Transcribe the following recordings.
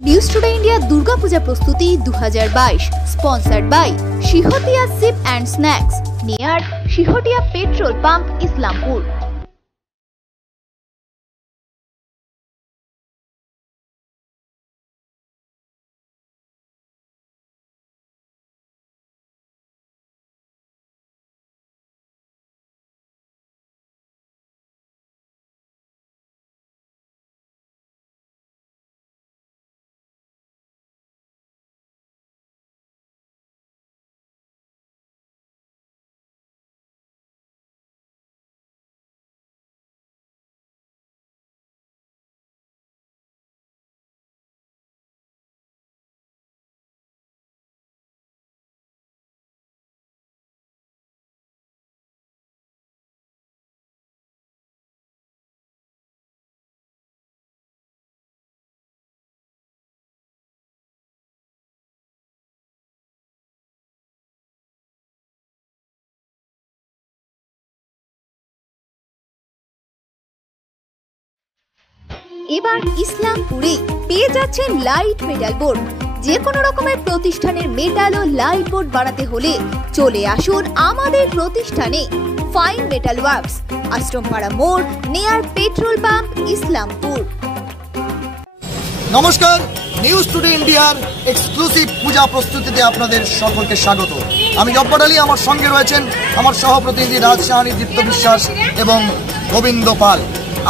News today India Durga Puja প্রস্তুতি 2022 sponsored by Shihatia sip and snacks near Shihatia petrol pump Islampur. এবার ইসলামপুরে পেয়ে যাচ্ছেন লাইট মেটাল বোর্ড। যে কোনো রকমের প্রতিষ্ঠানের মেটাল ও লাইট বোর্ড বানাতে হলে চলে আসুন আমাদের প্রতিষ্ঠানে ফাইন মেটাল ওয়ার্কস, আশ্রমপাড়া মোড়, নিয়ার পেট্রোল পাম্প, ইসলামপুর। নমস্কার, নিউজ টুডে ইন্ডিয়ার এক্সক্লুসিভ পূজা প্রস্তুতিতে আপনাদের সকলকে স্বাগত। আমি জব্বার আলী, আমার সঙ্গে রয়েছেন আমার সহপ্রতিনিধি রাজশাহী দীপ্ত বিশ্বাস এবং গোবিন্দ পাল।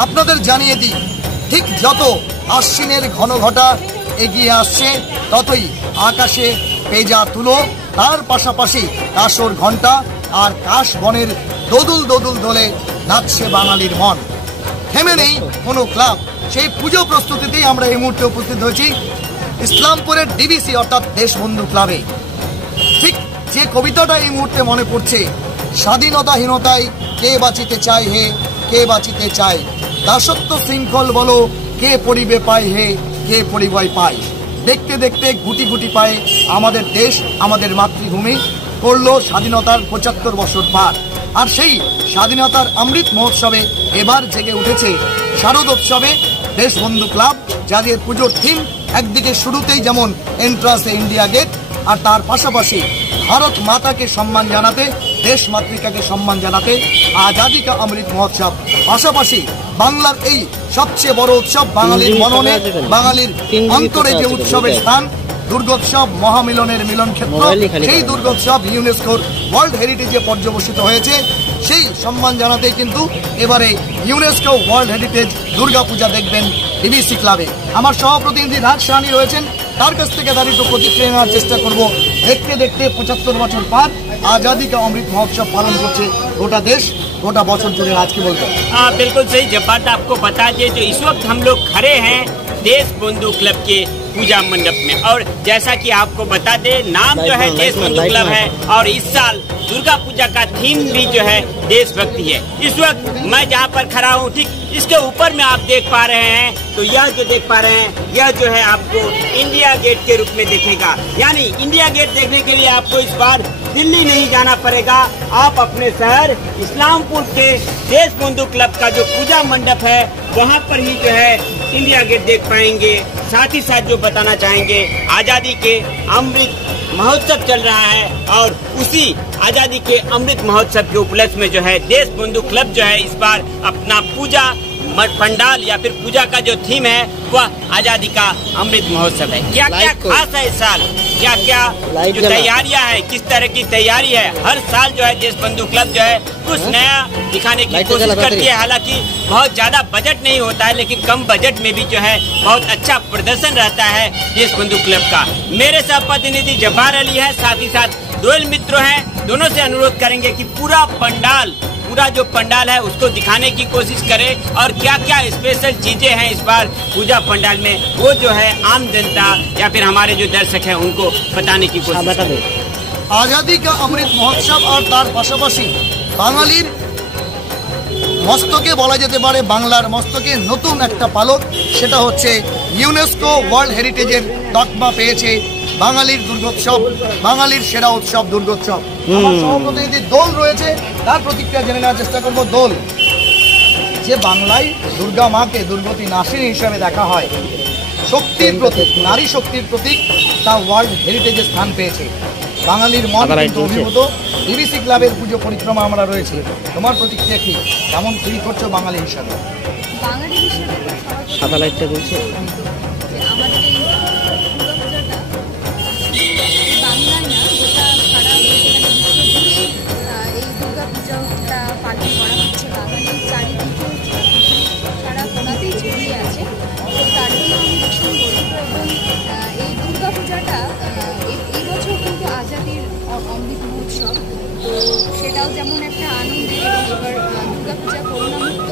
আপনাদের জানিয়ে দিই, ঠিক যত আশ্বিনের ঘন ঘটা এগিয়ে আসছে ততই আকাশে পেজা তুলো, তার পাশাপাশি কাসর ঘণ্টা আর কাশ বনের দোদুল দোদুল দোলে নাচছে বাঙালির মন। থেমে নেই কোনো ক্লাব। সেই পুজো প্রস্তুতিতেই আমরা এই মুহূর্তে উপস্থিত হয়েছি ইসলামপুরের ডিবিসি অর্থাৎ দেশবন্ধু ক্লাবে। ঠিক যে কবিতাটা এই মুহূর্তে মনে পড়ছে, স্বাধীনতাহীনতায় কে বাঁচিতে চায় হে, কে বাঁচিতে চায়, দাসত্ব শৃঙ্খল বলো কে পরিবে পায় হে, কে পরিবয় পায়। দেখতে দেখতে গুটি গুটি পায়ে আমাদের দেশ, আমাদের মাতৃভূমি করলো স্বাধীনতার 75 বছর পার। আর সেই স্বাধীনতার অমৃত মহোৎসবে এবার জেগে উঠেছে শারদোৎসবে দেশবন্ধু ক্লাব, যাদের পুজোর থিম একদিকে শুরুতেই যেমন এন্ট্রান্সে ইন্ডিয়া গেট, আর তার পাশাপাশি ভারত মাতাকে সম্মান জানাতে, দেশ মাতৃকাকে সম্মান জানাতে আজাদি কা অমৃত মহোৎসব। পাশাপাশি বাংলার এই সবচেয়ে বড় উৎসব, বাঙালির মননে, বাঙালির অন্তরে যে উৎসবের স্থান, দুর্গোৎসব মহামিলনের মিলন ক্ষেত্র, সেই দুর্গোৎসব ইউনেস্কোর ওয়ার্ল্ড হেরিটেজে পর্যবসিত হয়েছে। সেই সম্মান জানাতেই কিন্তু এবারে ইউনেস্কো ওয়ার্ল্ড হেরিটেজ দুর্গাপূজা দেখবেন ডিবিসি ক্লাবে। আমার সহপ্রতিনিধি রাজশাহী রয়েছেন, তার কাছ থেকে দাঁড়িয়ে প্রতিক্রিয়া নেওয়ার চেষ্টা করব। দেখতে দেখতে 75 বছর পার आजादी का अमृत महोत्सव पालन करছে গোটা দেশ, গোটা বছর জুড়ে। आज के बोलते हाँ, बिल्कुल सही। जब बात आपको बता दें, जो इस वक्त हम लोग खड़े हैं देश बंधु क्लब के पूजा मंडप में, और जैसा कि आपको बता दें, नाम जो है देश बंधु क्लब है, और इस साल दुर्गा पूजा का थीम भी जो है देशभक्ति है। इस वक्त मैं जहाँ पर खड़ा हूँ, ठीक इसके ऊपर में आप देख पा रहे हैं, तो यह जो देख पा रहे हैं, यह जो है आपको इंडिया गेट के रूप में दिखेगा। यानी इंडिया गेट देखने के लिए आपको इस बार दिल्ली नहीं जाना पड़ेगा, आप अपने शहर इस्लामपुर के देश बंधु क्लब का जो पूजा मंडप है वहाँ पर ही जो है इंडिया गेट देख पाएंगे। साथ ही साथ जो बताना चाहेंगे, आज़ादी के अमृत महोत्सव चल रहा है, और उसी आज़ादी के अमृत महोत्सव के उपलक्ष्य में जो है देश बंधु क्लब जो है इस बार अपना पूजा पंडाल या फिर पूजा का जो थीम है वह आजादी का अमृत महोत्सव है। क्या क्या खास है इस साल, क्या क्या जो तैयारियां है, किस तरह की तैयारी है। हर साल जो है देश बंधु क्लब जो है कुछ नया दिखाने की कोशिश करती है। हालांकि बहुत ज्यादा बजट नहीं होता है, लेकिन कम बजट में भी जो है बहुत अच्छा प्रदर्शन रहता है देश बंधु क्लब का। मेरे सह प्रतिनिधि जब्बार अली है, साथ ही साथ दोयल मित्र हैं। दोनों से अनुरोध करेंगे कि पूरा जो पंडाल है उसको दिखाने की कोशिश करें, और क्या क्या स्पेशल चीजें हैं इस बार पूजा पंडाल में, वो जो है आम जनता या फिर हमारे जो दर्शक हैं उनको बताने की कोशिश करें। आजादी का अमृत महोत्सव और तार पाशापाशी बांगालिर মস্তকে বলা যেতে পারে, বাংলার মস্তকে নতুন একটা পালক, সেটা হচ্ছে ইউনেস্কো ওয়ার্ল্ড হেরিটেজের তকমা পেয়েছে বাঙালির দুর্গোৎসব, বাঙালির সেরা উৎসব দুর্গোৎসব। আমার সহপ্রতিনিধি দোল রয়েছে, তার প্রতিক্রিয়া জেনে নেওয়ার চেষ্টা করব। দোল, যে বাংলায় দুর্গা মাকে দুর্গতি নাশিনী হিসাবে দেখা হয়, শক্তির প্রতীক, নারী শক্তির প্রতীক, তা ওয়ার্ল্ড হেরিটেজে স্থান পেয়েছে। বাঙালির মন কিন্তু অভিভূত। ডিভিসি ক্লাবের পুজো পরিক্রমা আমরা রয়েছে। তোমার প্রতিক্রিয়া কি? কেমন ফিল করছো বাঙালি হিসাবে? বাঙালি হিসেবে সাদা লাইটটা জ্বলছে। আমাদের এই দুর্গাপূজাটা বাংলায় না, গোটা সারা বিশ্বজুড়ে এই দুর্গাপূজাটা পালন করা হচ্ছে। বাঙালির চারিদিকে সারা কোনাতেই ছড়িয়ে আছে। তো তার জন্য আমি ভীষণ গর্বিত। এবং এই দুর্গাপূজাটা এই বছর কিন্তু আজাদির অমৃত মহোৎসব, তো সেটাও যেমন একটা আনন্দের। এবং এবার দুর্গাপূজা করোনামুক্ত,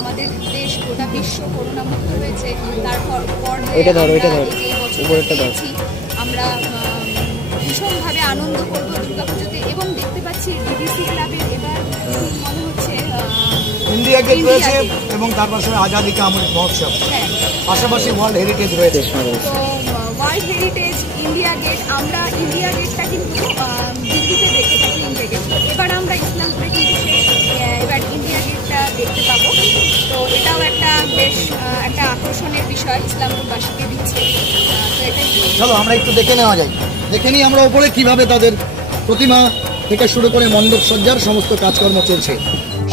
আমাদের দেশ গোটা বিশ্ব করোনামুক্ত হয়েছে। তারপর আমরা ভীষণভাবে আনন্দ করব দুর্গাপুজোতে। এবং দেখতে পাচ্ছি ডিভিসি ক্লাবের এবার মনে হচ্ছে ইন্ডিয়া গেট রয়েছে এবং তার পাশে আজাদি কা অমৃত মহোৎসব, পাশাপাশি ওয়ার্ল্ড হেরিটেজ রয়েছে। তো ওয়ার্ল্ড হেরিটেজ, ইন্ডিয়া গেট, আমরা ইন্ডিয়া গেটটা কিন্তু দিল্লিতে দেখে থাকি ইন্ডিয়া গেট। তো এবার আমরা ইসলামপুরে কিন্তু এবার ইন্ডিয়া গেটটা দেখতে পাবো। তো এটাও একটা বেশ একটা আকর্ষণের বিষয় ইসলামপুরবাসীকে দিচ্ছে। তো এটাই। চলো আমরা একটু দেখে নেওয়া যায়, দেখে নিই আমরা ওপরে কিভাবে তাদের প্রতিমা থেকে শুরু করে মণ্ডপ সজ্জার সমস্ত কাজকর্ম চলছে।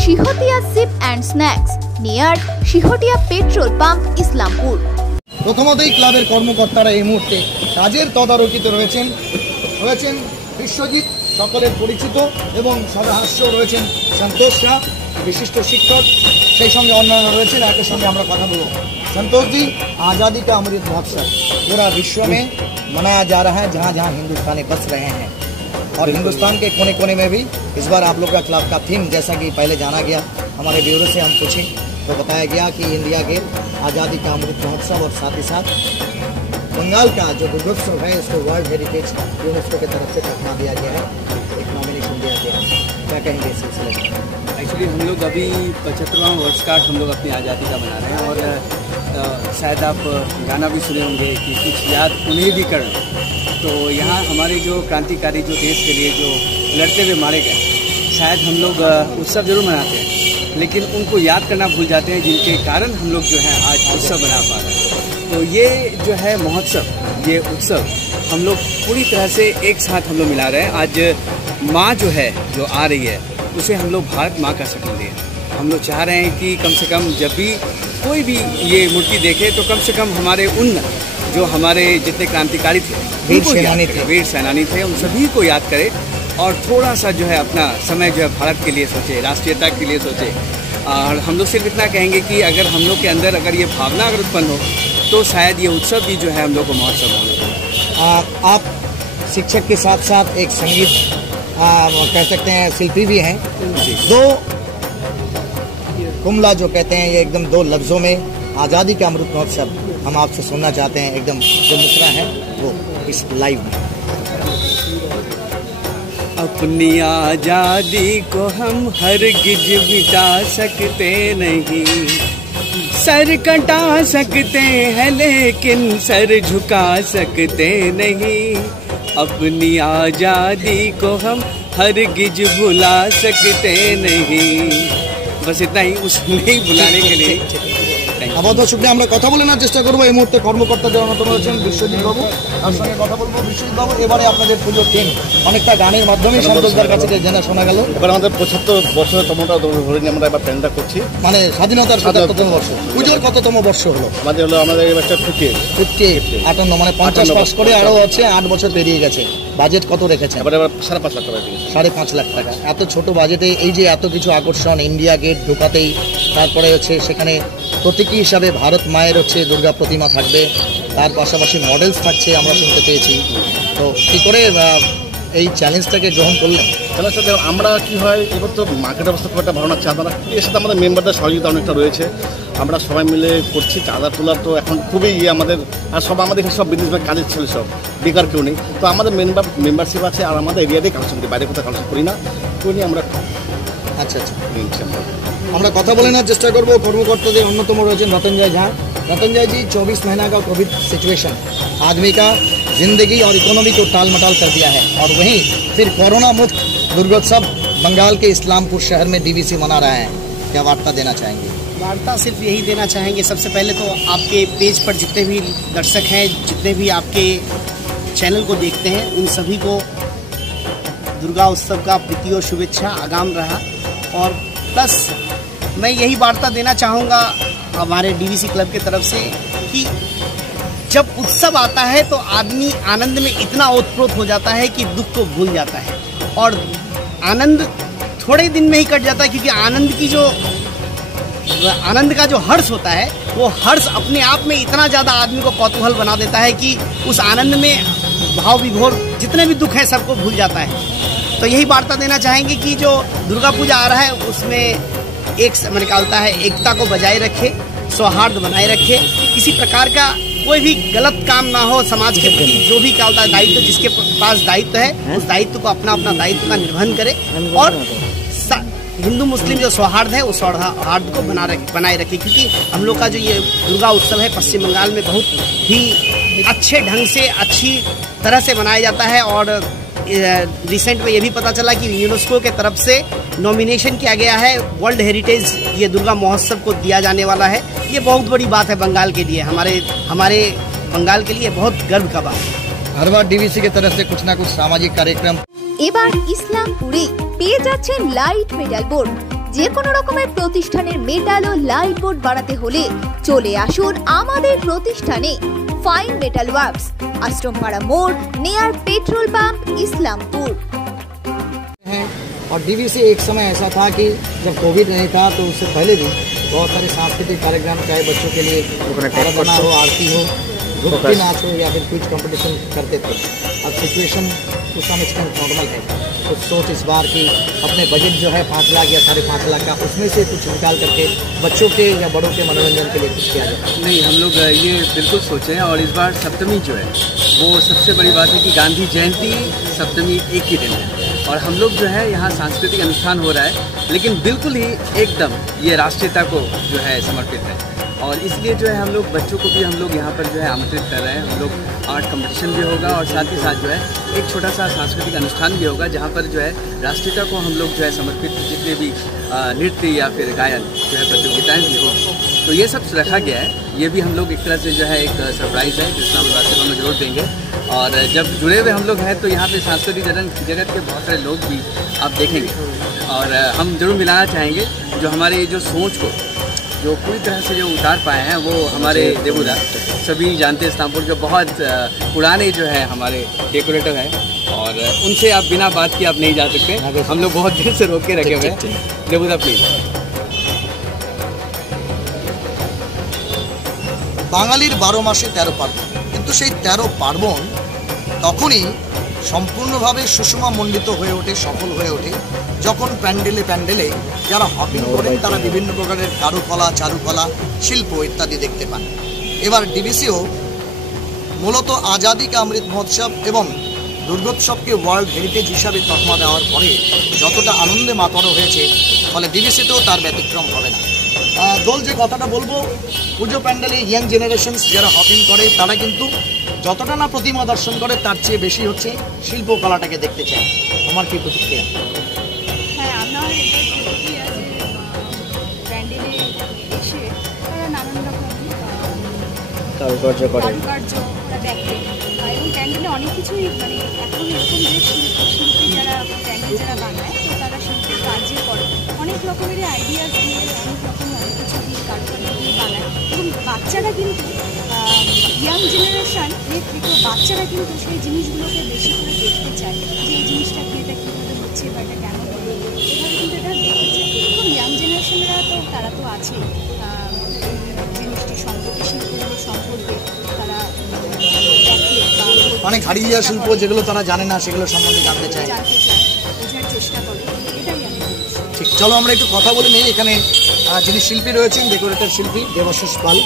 Shihatia sip and snacks near Shihatia petrol pump, Islampur. প্রথমতই ক্লাবের কর্মকর্তারা এই মুহূর্তে কাজের তদারকিতে রয়েছেন বিশ্বজিৎ, সকলের পরিচিত, এবং সদাহাস্য রয়েছেন সন্তোষ শাহ, विशिष्ट शिक्षक, সেই সঙ্গে অন্যান্য রয়েছেন। একের সঙ্গে আমরা কথা বলবো। संतोष जी, आज़ादी का अमृत महोत्सव पूरा विश्व में मनाया जा रहा है, जहाँ जहाँ हिंदुस्तानी बस रहे हैं, और हिंदुस्तान के कोने कोने में भी इस बार आप लोग का क्लब का थीम, जैसा कि पहले जाना गया, हमारे ब्यूरो से हम पूछे तो बताया गया कि इंडिया गेट, आज़ादी का अमृत महोत्सव, और साथ ही साथ बंगाल का जो दुर्गोत्सव है इसको वर्ल्ड हेरिटेज यूनेस्को की तरफ से तस्मा दिया गया है, एक नॉमिनेशन दिया गया है। क्या कहेंगे इस सिलसिले में? एक्चुअली हम लोग अभी 75वां वर्षगांठ हम लोग अपनी आज़ादी का मना रहे हैं, और शायद आप गाना भी सुने होंगे कि कुछ याद उन्हें भी कर लो। तो यहाँ हमारे जो क्रांतिकारी जो देश के लिए जो लड़ते हुए मारे गए, शायद हम लोग उत्सव जरूर मनाते हैं, लेकिन उनको याद करना भूल जाते हैं, जिनके कारण हम लोग जो है आज उत्सव मना पा रहे हैं। तो ये जो है महोत्सव, ये उत्सव हम लोग पूरी तरह से एक साथ हम लोग मिला रहे हैं। आज माँ जो है जो आ रही है, उसे हम लोग भारत माँ का शक्ल दें। हम लोग चाह रहे हैं कि कम से कम जब भी कोई भी ये मूर्ति देखे तो कम से कम हमारे उन जो हमारे जितने क्रांतिकारी थे, वीर सेनानी थे, उन सभी को याद करे, और थोड़ा सा जो है अपना समय जो है भारत के लिए सोचे, राष्ट्रीयता के लिए सोचे। और हम लोग सिर्फ इतना कहेंगे कि अगर हम लोग के अंदर अगर ये भावना अगर उत्पन्न हो तो शायद ये उत्सव भी जो है हम लोग को महोत्सव होगा। आप शिक्षक के साथ साथ एक संगीत कह सकते हैं शिल्पी भी हैं। दो कुमला जो कहते हैं, ये एकदम दो लफ्जों में आज़ादी का अमृत महोत्सव हम आपसे सुनना चाहते हैं, एकदम जो मुस्कुरा है वो इस लाइव में। अपनी आज़ादी को हम हरगिज मिटा सकते नहीं, सर कटा सकते हैं लेकिन सर झुका सकते नहीं। अपनी आज़ादी को हम हरगिज भुला सकते नहीं। बस इतना ही, उस नहीं भुलाने के लिए। আপাতত শুক্রিয়া। আমরা কথা বলে নেওয়ার চেষ্টা করবো। এই মুহূর্তে কর্মকর্তাদের অন্যতম রয়েছেন বিশ্বজিৎ বাবু, তার সঙ্গে কথা বলবো। বিশ্বজিৎ বাবু, এবারে আপনাদের পুজোর থিম অনেকটা গানের মাধ্যমে সন্তোষদার কাছে জানা শোনা গেল। এবার আমাদের 75 বছরতমটা ধরে নিয়ে আমরা এবার প্ল্যানটা করছি, মানে স্বাধীনতার ৭৭তম বর্ষ। পুজোর কততম বর্ষ হলো? আমাদের এবারটা 58 58, মানে 50 পাস করে আরো আছে 8 বছর পেরিয়ে গেছে। বাজেট কত রেখেছেন? এবার 5.5 লাখ টাকা। 5.5 লাখ টাকা। এত ছোট বাজেটে এই যে এত কিছু আকর্ষণ, ইন্ডিয়া গেট ঢোকাতেই, তারপরে হচ্ছে সেখানে প্রতীকী হিসাবে ভারত মায়ের হচ্ছে দুর্গা প্রতিমা থাকবে, তার পাশাপাশি মডেলস থাকছে আমরা শুনতে পেয়েছি। তো কী করে এই চ্যালেঞ্জটাকে গ্রহণ করলেন? চ্যালেঞ্জটাতে আমরা কী হয়, এবার তো মার্কেট অবস্থা খুব একটা ভালো না, চাঁদা, এর সাথে আমাদের মেম্বারদের সহযোগিতা অনেকটা রয়েছে। আমরা সবাই মিলে করছি। চাঁদা তোলার তো এখন খুবই আমাদের, আর সব আমাদের সব বিজনেসম্যান কাজের ছেলে, সব বেকার কেউ নেই। তো আমাদের মেম্বারশিপ আছে, আর আমাদের এরিয়াতেই কালেকশন করি, বাইরে কোথাও কালেকশন করি না, করি আমরা। আচ্ছা, আমরা কথা বলে নেওয়ার চেষ্টা করবো। কর্মকর্তাদের অন্যতম রয়েছেন रतनजय झा। रतनजय जी, 24 महीना का कोविड सिचुएशन आदमी का जिंदगी और इकोनॉमी को टाल मटाल कर दिया है, और वहीं फिर कोरोना मुक्त दुर्गोत्सव बंगाल के इस्लामपुर शहर में डीवीसी मना रहा है, क्या वार्ता देना चाहेंगे? वार्ता सिर्फ यही देना चाहेंगे। सबसे पहले तो आपके पेज पर जितने भी दर्शक हैं, जितने भी आपके चैनल को देखते हैं, उन सभी को दुर्गा उत्सव का प्रीति और शुभेच्छा आगाम रहा। और प्लस मैं यही वार्ता देना चाहूँगा हमारे डीवीसी क्लब की तरफ से कि जब उत्सव आता है तो आदमी आनंद में इतना ओतप्रोत हो जाता है कि दुख को भूल जाता है, और आनंद थोड़े दिन में ही कट जाता है, क्योंकि आनंद का जो हर्ष होता है वो हर्ष अपने आप में इतना ज़्यादा आदमी को कौतूहल बना देता है कि उस आनंद में भाव विभोर जितने भी दुख हैं सबको भूल जाता है। तो यही वार्ता देना चाहेंगे कि जो दुर्गा पूजा आ रहा है उसमें एक समय निकालता है, एकता को बजाय रखे, सौहार्द बनाए रखे, किसी प्रकार का कोई भी गलत काम ना हो, समाज के प्रति जो भी क्या होता है दायित्व, जिसके पास दायित्व है उस दायित्व को अपना दायित्व का निर्वहन करे, और हिंदू मुस्लिम जो सौहार्द है उस सौहार्द को बनाए रखे। क्योंकि हम लोग का जो ये दुर्गा उत्सव है पश्चिम बंगाल में बहुत ही अच्छे ढंग से, अच्छी तरह से मनाया जाता है। और रिसेंट में ये भी पता चला कि यूनेस्को के तरफ से नॉमिनेशन किया गया है, वर्ल्ड हेरिटेज ये दुर्गा महोत्सव को दिया जाने वाला है। ये बहुत बड़ी बात है बंगाल के लिए, हमारे बंगाल के लिए बहुत गर्व का बात है। हर बार डीवीसी की तरफ से कुछ ना कुछ सामाजिक कार्यक्रम। এবার ইসলামপুরে পেয়ে যাচ্ছেন লাইট মেটাল বোর্ড। যে কোনো রকমের প্রতিষ্ঠানের মেটাল ও লাইট বোর্ড বানাতে হলে চলে আসুন আমাদের প্রতিষ্ঠানে। ফাইন মেটাল ওয়ার্কস, আশ্রমপাড়া মোড়, নিয়ার पेट्रोल पंप, इस्लामपुर। और डीवीसी एक समय ऐसा था कि जब कोविड नहीं था तो उससे पहले भी बहुत सारे सांस्कृतिक कार्यक्रम, चाहे बच्चों के लिए आराधना हो, आरती हो, ग्रुप की नाच हो या फिर क्विज कंपटीशन करते थे। अब situation to some extent normal है, कुछ सोच इस बार की अपने बजट जो है 5 लाख या 5.5 लाख का, उसमें से कुछ निकाल करके बच्चों के या बड़ों के मनोरंजन के लिए कुछ किया जाए। नहीं, हम लोग ये बिल्कुल सोचे हैं, और इस बार सप्तमी जो है वो सबसे बड़ी बात है कि गांधी जयंती सप्तमी एक ही दिन है, और हम लोग जो है यहाँ सांस्कृतिक अनुष्ठान हो रहा है, लेकिन बिल्कुल ही एकदम ये राष्ट्रीयता को जो है समर्पित है। और इसलिए जो है हम लोग बच्चों को भी हम लोग यहाँ पर जो है आमंत्रित कर रहे हैं। हम लोग आर्ट कंपटीशन भी होगा, और साथ ही साथ जो है एक छोटा सा सांस्कृतिक अनुष्ठान भी होगा, जहाँ पर जो है राष्ट्रीयता को हम लोग जो है समर्पित जितने भी नृत्य या फिर गायन जो है प्रतियोगिताएँ भी होगी, तो ये सब रखा गया है। ये भी हम लोग एक तरह से जो है एक सरप्राइज़ है जो इस्लामाबाद में जरूर देंगे। और जब जुड़े हुए हम लोग हैं तो यहाँ पे सांस्कृतिक जगत के बहुत सारे लोग भी आप देखेंगे, और हम जरूर मिलाना चाहेंगे जो हमारे जो सोच को जो पूरी तरह से जो उतार पाए हैं वो हमारे देवुदा सभी जानते हैं। इस्लामपुर के बहुत पुराने जो है हमारे डेकोरेटर हैं, और उनसे आप बिना बात किए आप नहीं जा सकते। हम लोग बहुत देर से रोक के रखे हुए हैं। देवुदा प्लीज। বাঙালির 12 মাসে 13 পার্বণ, কিন্তু সেই 13 পার্বণ তখনই সম্পূর্ণভাবে সুষমামণ্ডিত হয়ে ওঠে, সফল হয়ে ওঠে যখন প্যান্ডেলে প্যান্ডেলে যারা হপিং করেন তারা বিভিন্ন প্রকারের কারুকলা, চারুকলা, শিল্প ইত্যাদি দেখতে পান। এবার ডিভিসিও মূলত আজাদি কা অমৃত মহোৎসব এবং দুর্গোৎসবকে ওয়ার্ল্ড হেরিটেজ হিসাবে তকমা দেওয়ার পরে যতটা আনন্দে মাতোয়ারা হয়েছে, ফলে ডিভিসিতেও তার ব্যতিক্রম হবে না। দোল যে কথাটা বলবো, পুজো প্যান্ডেলে ইয়াং জেনারেশনস যারা হপিং করে তারা কিন্তু যতটা না প্রতিমা দর্শন করে তার চেয়ে বেশি হচ্ছে শিল্পকলাটাকে দেখতে চায়। আমার কি প্রতিক্রিয়া? হ্যাঁ, আমার এটাই প্রতিক্রিয়া যে প্যান্ডেলে এসে তারা নানান রকম কারুকার্য ওরা দেখে, এবং প্যান্ডেলে অনেক কিছুই মানে এখন এরকম যে শিল্পী যারা প্যান্ডেল যারা বানায় তো তারা শিল্পের কাজে করে অনেক রকমেরই আইডিয়াস দিয়ে, অনেক রকম অনেক কিছু দিয়ে কারুকার্য দিয়ে বানায়, এবং বাচ্চারা কিন্তু ইয়াং জেনারেশন এর থেকেও বাচ্চারা কিন্তু সেই জিনিসগুলোকে বেশি করে দেখতে চায়, যে এই জিনিসটা কি, এটা কীভাবে হচ্ছে বা এটা কেন হলো, এভাবে কিন্তু এটা দেখতে চায়। এবং ইয়াং জেনারেশনরা তো তারা তো আছে জিনিসটি সম্পর্কে, শিল্পগুলো সম্পর্কে তারা দেখে বা অনেক হারিয়ে শিল্প যেগুলো তারা জানে না সেগুলো সম্বন্ধে জানতে চায়, বোঝার চেষ্টা করে। এটাই আমি বলছি। ঠিক, চলো আমরা একটু কথা বলে নিই। এখানে যিনি শিল্পী রয়েছেন, ডেকোরেটর শিল্পী দেবাশিস পাল,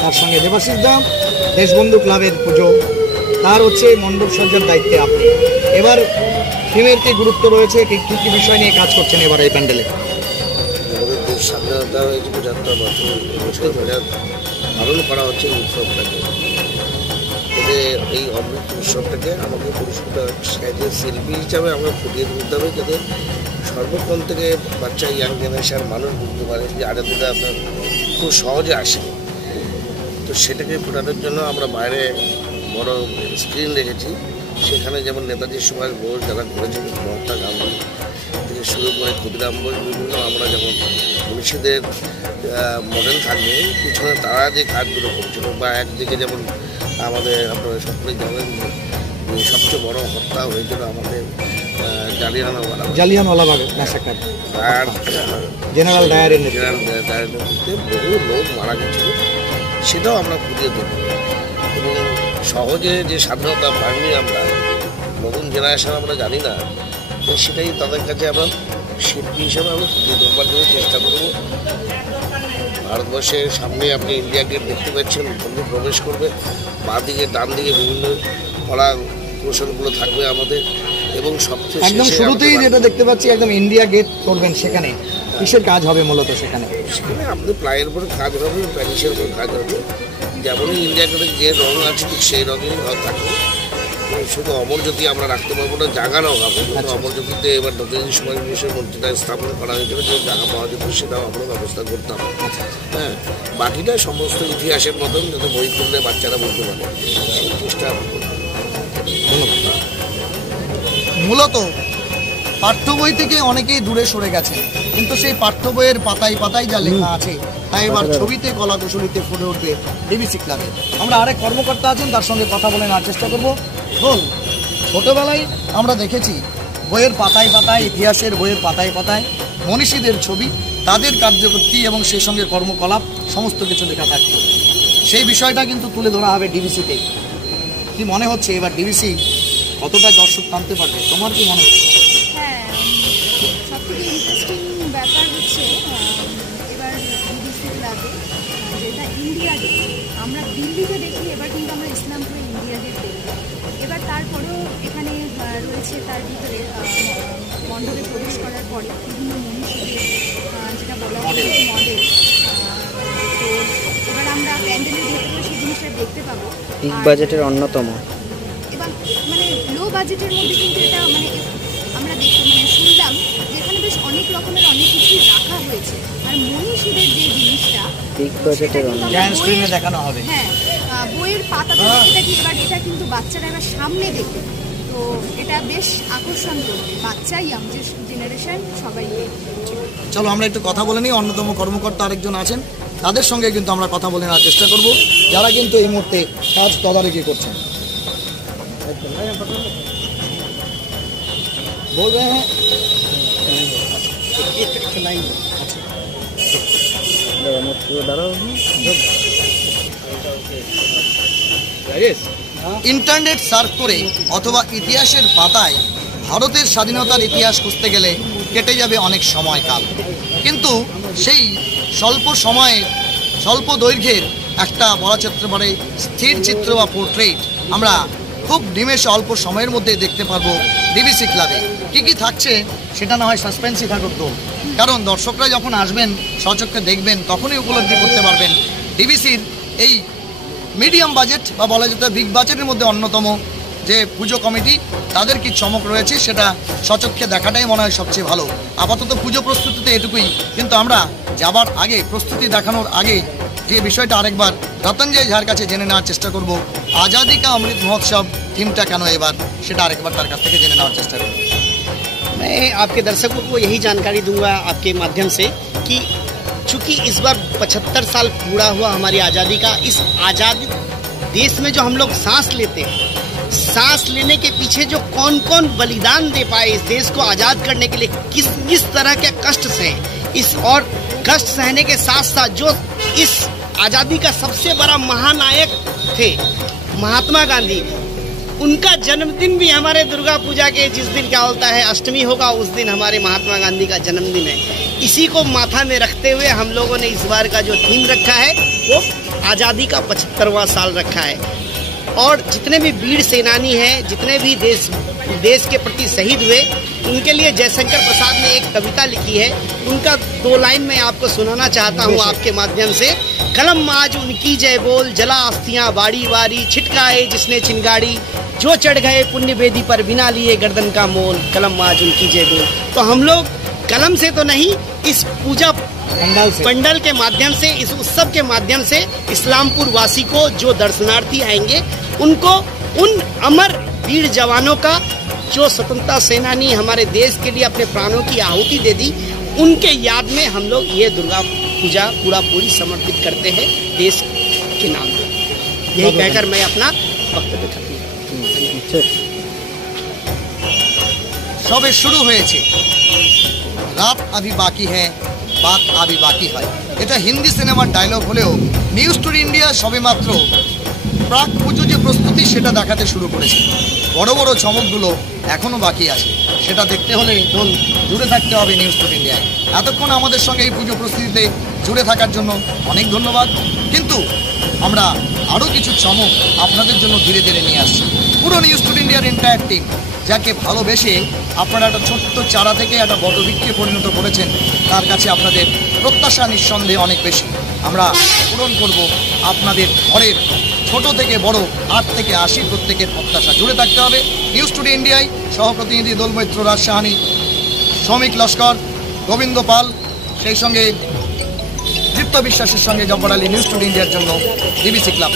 তার সঙ্গে দেবাশিস দা দেশবন্ধু ক্লাবের পুজো, তার হচ্ছে মণ্ডপ সজ্জার দায়িত্বে আপনি। এবার থিমের কি গুরুত্ব রয়েছে, কী কী বিষয় নিয়ে কাজ করছেন এবার এই প্যান্ডেলে? আমাদের দেশ স্বাধীনতা হয়েছে 75 বছর পালন করা হচ্ছে এই উৎসবটাকে। এতে এই অমৃত উৎসবটাকে আমাকে পরিষ্কার সাইজের শিল্পী হিসাবে আমরা ফুটিয়ে তুলতে হবে, যাতে সর্বক্ষণ থেকে বাচ্চা ইয়াং জেনারেশন মানুষ বুঝতে পারে যে আনন্দটা আপনার খুব সহজে আসে। তো সেটাকে ফোটানোর জন্য আমরা বাইরে বড় স্ক্রিন রেখেছি। সেখানে যেমন নেতাজি সুভাষ বোস যারা করেছেন, মহাত্মা গান্ধী থেকে শুরু করে ক্ষুদিরাম বোস, বিভিন্ন আমরা যেমন মনীষীদের মডেল থাকবে, পিছনে তারা যে কাজগুলো করছিল, বা একদিকে যেমন আমাদের আপনারা সকলেই জানেন সবচেয়ে বড় হত্যা হয়েছিল আমাদের জালিয়ানওয়ালাবাগ ম্যাসাকার, আর জেনারেল ডায়ারের নেতৃত্বে বহু লোক মারা গেছিল, সেটাও আমরা ফুটিয়ে দেব। এবং সহজে যে স্বাধীনতা পাইনি আমরা, নতুন জেনারেশন আমরা জানি না, তো সেটাই তাদের কাছে আমরা শিল্পী হিসাবে আমরা ফুটিয়ে দেওয়ার জন্য চেষ্টা করব। ভারতবর্ষের সামনে আপনি ইন্ডিয়া গেট দেখতে পাচ্ছেন, বন্ধু প্রবেশ করবে, বাঁ দিকে ডান দিকে বিভিন্ন কলা কৌশলগুলো থাকবে আমাদের। এবং সবচেয়ে একদম শুরুতেই যেটা দেখতে পাচ্ছি একদম ইন্ডিয়া গেট করবেন, সেখানে কিসের কাজ হবে মূলত? সেখানে আপনাদের প্লাইয়ের উপরে কাজ হবে, প্যারিসের উপরে কাজ হবে। যেমনই ইন্ডিয়া গেটের যে রং আছে ঠিক সেই রঙেই থাকবে। শুধু অমরজ্যোতি আমরা রাখতে পারবো না, জায়গারও হবে। কিন্তু অমরজ্যোতিতে এবার নেতাজি সুভাষ বোসের মূর্তিটা স্থাপন করা হয়েছিল, যে জায়গা পাওয়া যেত সেটাও আমরা ব্যবস্থা করতাম। হ্যাঁ, বাকিটা সমস্ত ইতিহাসের মতন যাতে বই করলে বাচ্চারা বলতে পারে, সেই চেষ্টা আমরা করতাম। মূলত পাঠ্য বই থেকে অনেকেই দূরে সরে গেছে, কিন্তু সেই পাঠ্য বইয়ের পাতায় পাতায় যা লেখা আছে তা এবার ছবিতে, কলা কৌশলীতে ফুটে উঠবে ডিবিসি ক্লাবে। আমরা আরেক কর্মকর্তা আছেন, তার সঙ্গে কথা বলে নেওয়ার চেষ্টা করবো। বল, ছোটবেলায় আমরা দেখেছি বইয়ের পাতায় পাতায়, ইতিহাসের বইয়ের পাতায় পাতায় মনীষীদের ছবি, তাদের কার্যকর্তী এবং সেই সঙ্গে কর্মকলাপ সমস্ত কিছু লেখা থাকতো। সেই বিষয়টা কিন্তু তুলে ধরা হবে ডিবিসিতে। কি মনে হচ্ছে এবার ডিবিসি কতটা দর্শক টানতে পারবে? তোমার কি মনে হচ্ছে? হ্যাঁ, সব থেকে ইন্টারেস্টিং ব্যাপার হচ্ছে এবার ডিবিসি ক্লাবে যেটা ইন্ডিয়া গেট, আমরা দিল্লিতে দেখি, এবার কিন্তু আমরা ইসলামপুরে ইন্ডিয়া গেট দেখি। এবার তারপরেও এখানে রয়েছে তার ভিতরে মণ্ডপে প্রবেশ করার পরে বিভিন্ন মনীষীদের যেটা বলা হয় মডেল। তো এবার আমরা প্যান্ডেলের ভেতরে সেই জিনিসটা দেখতে পাবো। বিগ বাজেটের অন্যতম, এবং মানে লো বাজেটের মধ্যে কিন্তু এটা মানে আমরা শুনলাম যে এখানে বেশ অনেক রকমের অনেক কিছুই রাখা হয়েছে। আর মনীষীদের যে জিনিসটা বিগ বাজেটের স্ক্রিনে দেখানো হবে। হ্যাঁ, বইয়ের পাতাতে এটা কি এবার এটা কিন্তু বাচ্চারা এবার সামনে দেখবে, তো এটা বেশ আকর্ষণ করবে বাচ্চা, ইয়াং জেনারেশন সবাই। চলো আমরা একটু কথা বলে নিই। অন্যতম কর্মকর্তা আরেকজন আছেন, তাদের সঙ্গে কিন্তু আমরা কথা বলে নেওয়ার চেষ্টা করব, যারা কিন্তু এই মুহূর্তে কাজ তদারকি করছেন। बोल रहे हैं ইন্টারনেট সার্চ করে অথবা ইতিহাসের পাতায় ভারতের স্বাধীনতার ইতিহাস খুঁজতে গেলে কেটে যাবে অনেক সময়কাল, কিন্তু সেই স্বল্প সময়ে স্বল্প দৈর্ঘ্যের একটা বলা যেতে পারে স্থির চিত্র বা পোর্ট্রেট আমরা খুব নিমেষে অল্প সময়ের মধ্যে দেখতে পারবো ডিবিসি ক্লাবে। কি কি থাকছে সেটা না হয় সাসপেন্সই থাকুক তো, কারণ দর্শকরা যখন আসবেন সচক্ষে দেখবেন তখনই উপলব্ধি করতে পারবেন ডিবিসির এই মিডিয়াম বাজেট বা বলা যেতে বিগ বাজেটের মধ্যে অন্যতম যে পুজো কমিটি, তাদের কি চমক রয়েছে সেটা সচক্ষে দেখাটাই মনে হয় সবচেয়ে ভালো। আপাতত পুজো প্রস্তুতিতে এটুকুই, কিন্তু আমরা যাবার আগে, প্রস্তুতি দেখানোর আগে যে বিষয়টা আরেকবার রতঞ্জয় ঝার কাছে জেনে নেওয়ার চেষ্টা করব, आज़ादी का अमृत महोत्सव थीमটা কেন এবার সেটা আরেকবার তার কাছ থেকে জেনে নেওয়ার চেষ্টা করব। मैं आपके दर्शकों को यही जानकारी दूंगा आपके माध्यम से कि चूंकि इस बार 75 साल पूरा हुआ हमारी आज़ादी का, इस आज़ादी देश में जो हम लोग सांस लेते हैं, सांस लेने के पीछे जो कौन कौन बलिदान दे पाए इस देश को आज़ाद करने के लिए, किस किस तरह के कष्ट सहे, इस और कष्ट सहने के साथ साथ जो इस आज़ादी का सबसे बड़ा महानायक थे महात्मा गांधी, उनका जन्मदिन भी हमारे दुर्गा पूजा के जिस दिन क्या होता है अष्टमी होगा, उस दिन हमारे महात्मा गांधी का जन्मदिन है। इसी को माथा में रखते हुए हम लोगों ने इस बार का जो थीम रखा है वो आज़ादी का 75वां साल रखा है। और जितने भी वीर सेनानी हैं, जितने भी देश के प्रति शहीद हुए, उनके लिए जयशंकर प्रसाद ने एक कविता लिखी है, उनका 2 लाइन मैं आपको सुनाना चाहता हूँ आपके माध्यम से। कलम आज उनकी जय बोल, जला अस्थियां बारी बारी, छिटकाए जिसने चिंगारी, जो चढ़ गए पुण्य वेदी पर बिना लिए गर्दन का मोल, कलम आज उनकी जय बोल। तो हम लोग कलम से तो नहीं, इस पूजा पंडाल के माध्यम से, इस उत्सव के माध्यम से इस्लामपुर वासी को, जो दर्शनार्थी आएंगे, उनको उन अमर वीर जवानों का, जो स्वतंत्रता सेनानी हमारे देश के लिए अपने प्राणों की आहुति दे दी, उनके याद में हम लोग ये दुर्गा पूजा पूरी समर्पित करते हैं देश के नाम पे। यही कहकर मैं अपना वक्तव्य करती हूँ। সবে শুরু হয়েছে, রাত আভি বাকি হ্যায়, বাত আভি বাকি হয়। এটা হিন্দি সিনেমার ডায়লগ হলেও নিউজ টুডে ইন্ডিয়া সবেমাত্র প্রাক পুজো যে প্রস্তুতি সেটা দেখাতে শুরু করেছে। বড় বড় চমকগুলো এখনও বাকি আছে, সেটা দেখতে হলে দোল জুড়ে থাকতে হবে নিউজ টুডে ইন্ডিয়ায়। এতক্ষণ আমাদের সঙ্গে এই পুজো প্রস্তুতিতে জুড়ে থাকার জন্য অনেক ধন্যবাদ। কিন্তু আমরা আরও কিছু চমক আপনাদের জন্য ধীরে ধীরে নিয়ে আসছি। পুরো নিউজ টুডে ইন্ডিয়ার এন্টায়ার টিম, যাকে ভালোবেসে আপনারা একটা ছোট্ট চারা থেকে একটা বটবৃক্ষে পরিণত করেছেন, তার কাছে আপনাদের প্রত্যাশা নিঃসন্দেহে অনেক বেশি। আমরা পূরণ করব আপনাদের ঘরের ছোট থেকে বড় 8 থেকে 80 প্রত্যেকের প্রত্যাশা। জুড়ে থাকতে হবে নিউজ টুডে ইন্ডিয়ায়। সহপ্রতিনিধি দোলমৈত্র রাজশাহানি, শ্রমিক লস্কর, গোবিন্দ পাল, সেই সঙ্গে দীপ্ত বিশ্বাসের সঙ্গে জব্বার আলী, নিউজ টুডে ইন্ডিয়ার জন্য ডিবিসি ক্লাব।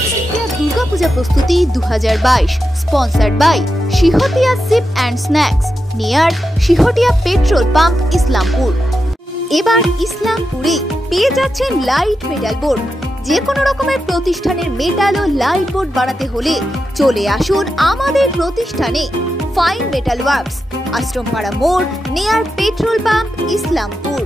দুর্গাপূজা প্রস্তুতি 2022 sponsored by Shihatia sip and snacks near Shihatia petrol pump, Islampur. এবার ইসলামপুরে পেয়ে যাচ্ছেন লাইট মেটাল বোর্ড। যে কোনো রকমের প্রতিষ্ঠানের মেটাল ও লাইট বোর্ড বানাতে হলে চলে আসুন আমাদের প্রতিষ্ঠানে। ফাইন মেটাল ওয়ার্কস, আশ্রমপাড়া মোড়, নিয়ার পেট্রোল পাম্প, ইসলামপুর।